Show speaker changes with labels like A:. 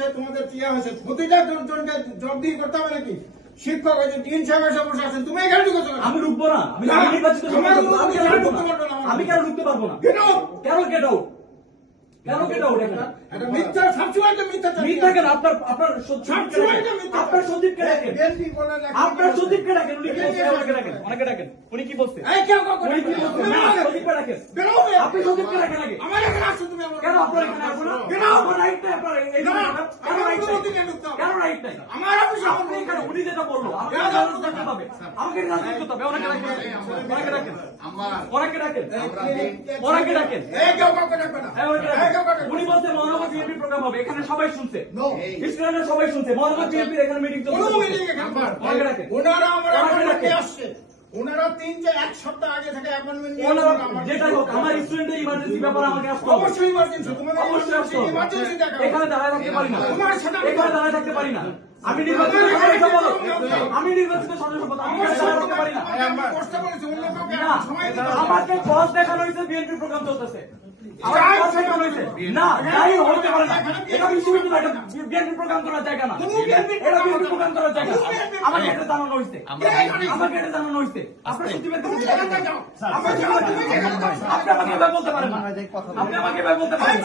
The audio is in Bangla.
A: হচ্ছে তোমাদের ইয়ে হয়েছে? প্রতিটা জন- জনকে জবাবদিহি করতে হবে নাকি? শিক্ষক হয়েছে তিন সাহেব এসে বসে আছেন তুমি এখানে ঢুকেছো?
B: আমি ঢুকবো না আমি নির্বাচিত আমি কেন
A: ঢুকতে? পারবে না
B: আমি কেন ঢুকতে পারব না? কেন গেট আউট কেন গেট আউট এখানে?
A: এটা মিথ্যা সবসময় তো মিথ্যা
B: মিথ্যা কেন? আপনার আপনার
A: সবসময়
B: ডাকেন।
A: মিথ্যা।
B: আপনার সচিবকে ডাকেন?
A: BNP বলে না-
B: আপনার সচিবকে ডাকেন? উনি কি বলছে? আমাকে ডাকেন। উনি কি বলছে?
A: এই কেউ
B: উনি কি
A: ডাকবে না।
B: বলছে না সচিবকে ডাকেন?
A: বেরো বে।
B: আপনি সচিবকে ডাকেন আগে
A: আমার এখানে আসছো তুমি
B: কেন আপনার এখানে আসব না? কেন? আপনার রাইট নাই আপনার? এই- এই-
A: না,
B: কেন রাইট নাই। কেন রাইট নাই?
A: আমার অফিসে আমার
B: আপনি এখানে উনি যেটা বলল আমাকে
A: কেন?
B: করতে হবে। আমাকে জানানো হবে ওনাকে ডাকেন ওনাকে ডাকেন ওনাকে ডাকেন ওনাকে ডাকেন
A: এই কেউ কাউকে ডাকবে না।
B: হ্যাঁ, ওনাকে
A: এই
B: ডাকেন।
A: কেউ কাউকে ডাকবে
B: উনি বলছে মহানগর বিএনপি প্রোগ্রাম হবে। এখানে সবাই শুনছে. স্টুডেন্টরা সবাই শুনছে। মহানগর বিএনপি এখানে মিটিং চলছে।
A: এখানে।
B: ওনাকে ডাকেন
A: ওনারা আমার
B: ওনাকে
A: appointment
B: ডাকেন।
A: আসছে ওনারা তিন যে এক সপ্তাহ আগে থেকে অ্যাপয়েন্টমেন্ট নিয়ে
B: যেটাই হোক আমার স্টুডেন্টের ইমার্জেন্সি ব্যাপারে আমাকে আসতে হবে
A: অবশ্যই ইমার্জেন্সি তোমাদের
B: অবশ্যই
A: ইমার্জেন্সি দেখা
B: এখানে দাঁড়ায় থাকতে পারি না।
A: তোমার সাথে আমি-
B: এখানে দাঁড়ায় থাকতে পারি না। আমি নির্বাচিত সদস্য আমি সদস্য আমি পারি না। আমাকে বস দেখানো হয়েছে বিএনপি প্রোগ্রাম চলতেছে। না তাই হতে পারে না। এটা বিএনপি প্রোগ্রাম করার জায়গা না। এটা বিএনপি প্রোগ্রাম করার জায়গা আমাকে বলতে পারেন না। আপনি আমাকে বলতে পারেন